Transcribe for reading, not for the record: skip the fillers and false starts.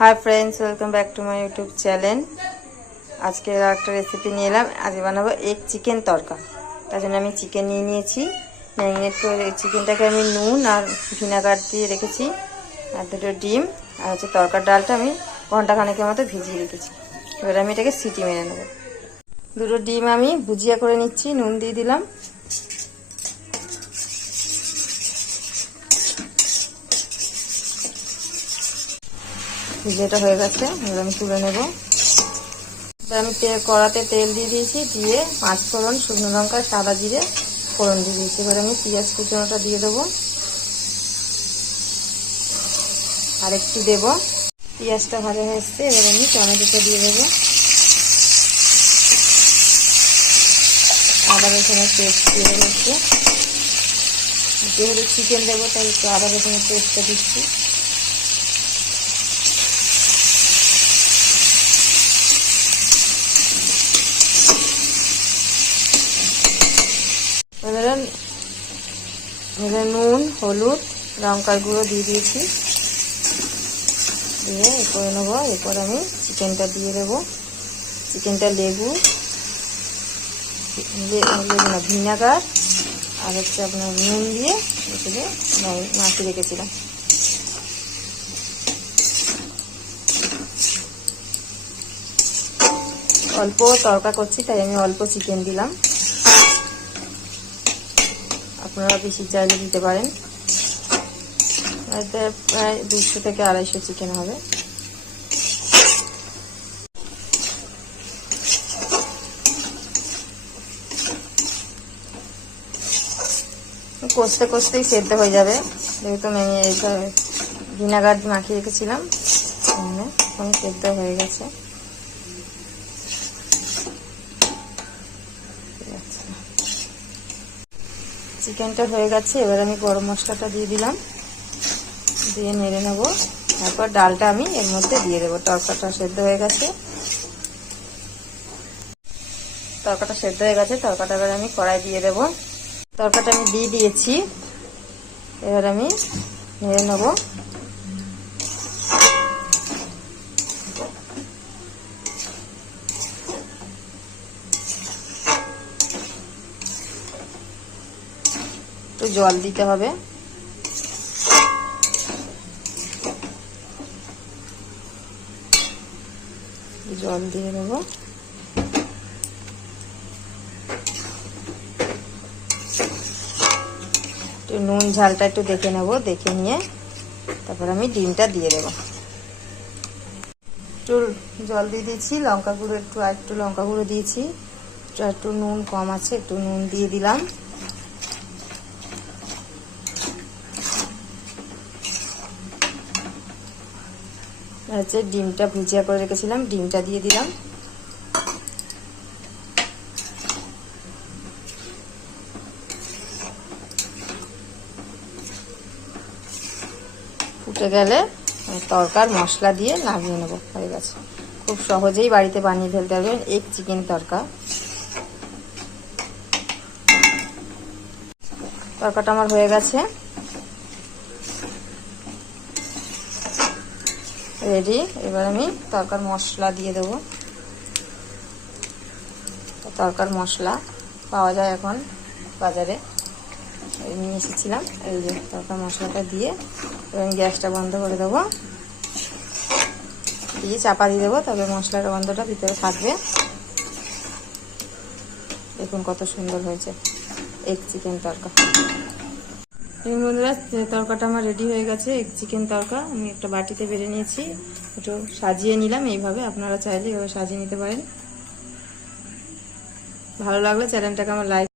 Hi friends, welcome back to my YouTube channel. आज के एक रेसिपी নিয়ে এলাম। आज বানাবো एक চিকেন তরকা। তার জন্য আমি চিকেন নিয়ে নিয়েছি। ম্যারিনেট করে চিকেনটাকে আমি নুন আর ভিনেগার দিয়ে রেখেছি, আর দুটো ডিম আর হচ্ছে তরকার ডালটা আমি ঘন্টা খানেকের মতো ভিজিয়ে রেখেছি। এবার আমি এটাকে সিটি মেরে নেব। দুটো ডিম আমি ভুজিয়া করে নিচ্ছি, নুন দিয়ে দিলাম। ভুজিয়াটা হয়ে গেছে, এবার আমি তুলে নেব। আমি কড়াতে তেল দিয়ে দিয়েছি, দিয়ে পাঁচফোড়ন, শুকনো লঙ্কা, সাদা জিরে ফোড়ন দিয়ে দিয়েছি। এবার আমি পেঁয়াজ কুচানোটা দিয়ে দেবো, আর একটু দেবো। পেঁয়াজটা ভালো হয়ে এসছে, এবার আমি টমেটোটা দিয়ে দেবো। আদা রসুনের পেস্ট দিয়ে দেবো একটু, যেহেতু চিকেন দেবো তাই একটু আদা রসুনের পেস্টটা দিচ্ছি। এবার নুন, হলুদ, লঙ্কার গুঁড়ো দিয়ে দিয়েছি, দিয়ে এ করে নেবো। এরপর আমি চিকেনটা দিয়ে দেবো। চিকেনটা লেবু না ভিনেগার আর হচ্ছে আপনার নুন দিয়ে এখানে মাখিয়ে রেখেছিলাম। অল্প তরকা করছি তাই আমি অল্প চিকেন দিলাম, আপনারা বেশি চাইলে দিতে পারেন। এতে প্রায় 200 থেকে 250 চিকেন হবে। কষতে কষতেই সেদ্ধ হয়ে যাবে, যেহেতু আমি ভিনেগার মাখিয়ে রেখেছিলাম, এখন সেদ্ধ হয়ে গেছে। চিকেনটা হয়ে গেছে, এবার আমি গরম মশলাটা দিয়ে দিলাম, দিয়ে নেড়ে নেবো। তারপর ডালটা আমি এর মধ্যে দিয়ে দেবো। তরকাটা সেদ্ধ হয়ে গেছে, তরকাটা এবার আমি কড়াই দিয়ে দেবো। তরকাটা আমি দিয়ে দিয়েছি, এবার আমি নেড়ে নেবো। একটু জল দিতে হবে, জল দিয়ে দেবো। একটু নুন ঝালটা একটু দেখে নেব, দেখে নিয়ে তারপর আমি ডিমটা দিয়ে দেবো। একটু জল দিয়ে দিয়েছি, লঙ্কা গুঁড়ো একটু লঙ্কা গুঁড়ো দিয়েছি, একটু নুন কম আছে, একটু নুন দিয়ে দিলাম। হচ্ছে ডিমটা ভুজিয়া করে রেখেছিলাম, ডিমটা দিয়ে দিলাম। ফুটে গেলে তরকার মশলা দিয়ে নামিয়ে নেবো। হয়ে গেছে, খুব সহজেই বাড়িতে বানিয়ে ফেলতে পারবেন এক চিকেন তরকা। তরকাটা আমার হয়ে গেছে, রেডি। এবার আমি তরকার মশলা দিয়ে দেবো। তরকার মশলা পাওয়া যায় এখন বাজারে, নিয়ে এসেছিলাম। এই যে তরকার মশলাটা দিয়ে এবং গ্যাসটা বন্ধ করে দেবো, দিয়ে চাপা দিয়ে দেবো, তবে মশলার গন্ধটা ভিতরে থাকবে। দেখুন কত সুন্দর হয়েছে এক চিকেন তরকা। বন্ধুরা, তরকাটা আমার রেডি হয়ে গেছে, এক চিকেন তরকা। আমি একটা বাটিতে বেড়ে নিয়েছি, একটু সাজিয়ে নিলাম এইভাবে। আপনারা চাইলে এভাবে সাজিয়ে নিতে পারেন। ভালো লাগলে চ্যানেলটাকে আমার লাইক